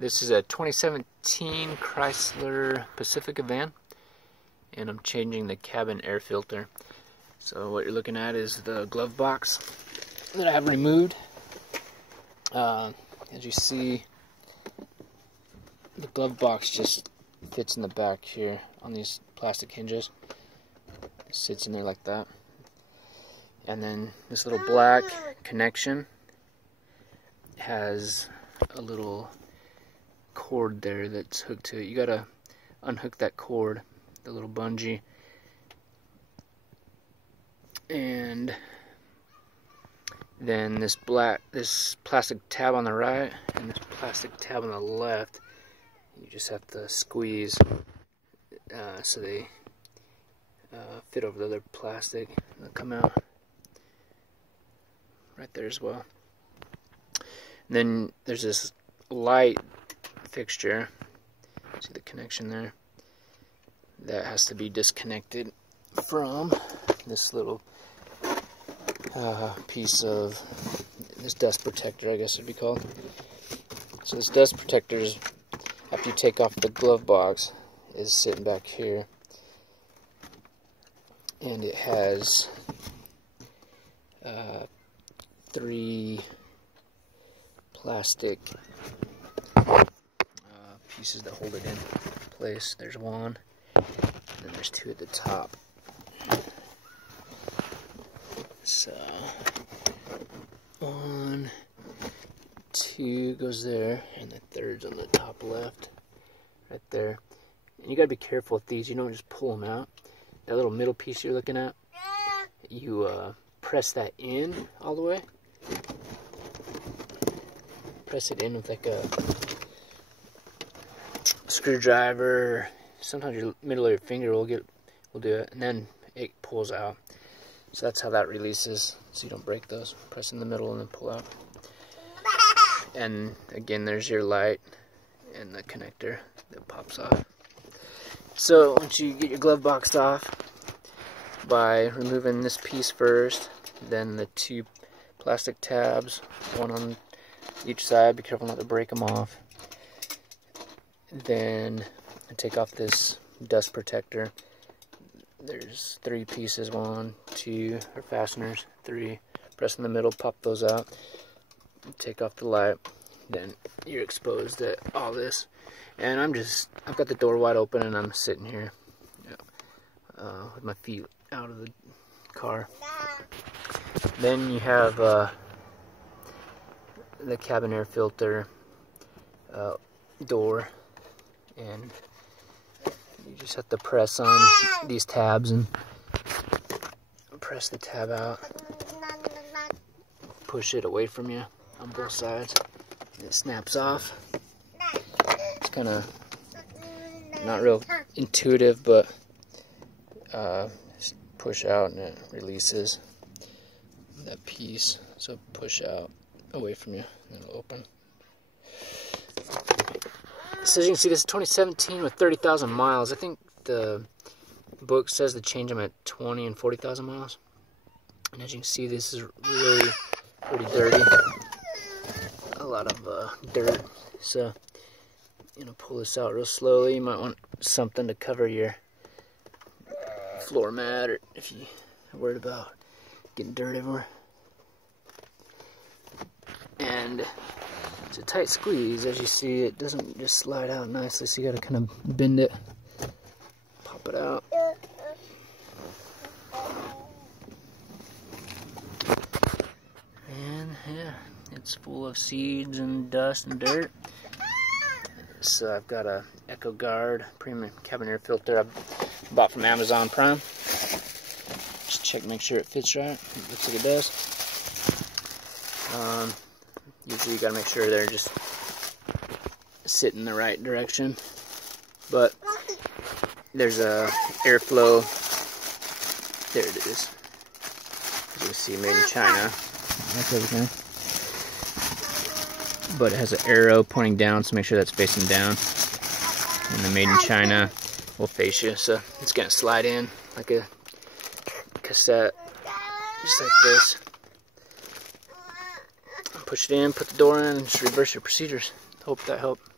This is a 2017 Chrysler Pacifica van, and I'm changing the cabin air filter. So what you're looking at is the glove box that I have removed. As you see, the glove box just fits in the back here on these plastic hinges. It sits in there like that. And then this little black connection has a little cord there that's hooked to it. You gotta unhook that cord, the little bungee, and then this plastic tab on the right and this plastic tab on the left, you just have to squeeze so they fit over the other plastic. They'll come out right there as well. And then there's this light fixture, see the connection there, that has to be disconnected from this little piece of this dust protector, I guess it would be called. So this dust protector is, after you take off the glove box, is sitting back here, and it has 3 plastic pieces that hold it in place. There's one, and then there's 2 at the top. So 1, 2 goes there, and the 3rd's on the top left, right there. And you gotta be careful with these. You don't just pull them out. That little middle piece you're looking at, you press that in all the way. Press it in with like a screwdriver. Sometimes your middle of your finger will do it, and then it pulls out. So that's how that releases, so you don't break those. Press in the middle and then pull out. And again, there's your light and the connector that pops off. So once you get your glove box off, by removing this piece first, then the 2 plastic tabs, one on each side, be careful not to break them off. Then take off this dust protector. There's 3 pieces, 1, 2 are fasteners, 3. Press in the middle, pop those out. Take off the light. Then you're exposed to all this. And I've got the door wide open, and I'm sitting here with my feet out of the car. Then you have the cabin air filter door, and you just have to press on these tabs and press the tab out. Push it away from you on both sides. It snaps off. It's kind of not real intuitive, but just push out and it releases that piece. So push out away from you and it'll open. So as you can see, this is 2017 with 30,000 miles. I think the book says to change them at 20 and 40,000 miles. And as you can see, this is really pretty dirty. A lot of dirt. So you're gonna pull this out real slowly. You might want something to cover your floor mat, or if you are worried about getting dirt everywhere. And it's a tight squeeze. As you see, it doesn't just slide out nicely, so you gotta kind of bend it, pop it out. And yeah, it's full of seeds and dust and dirt. So I've got a Echo Guard premium cabin air filter I bought from Amazon Prime. Just check, make sure it fits right. It looks like it does. Usually you gotta make sure they're just sitting the right direction. But there's a airflow. There it is. As you can see, made in China. That's everything. But it has an arrow pointing down, so make sure that's facing down. And the made in China will face you, so it's gonna slide in like a cassette, just like this. Push it in, put the door in, and just reverse your procedures. Hope that helped.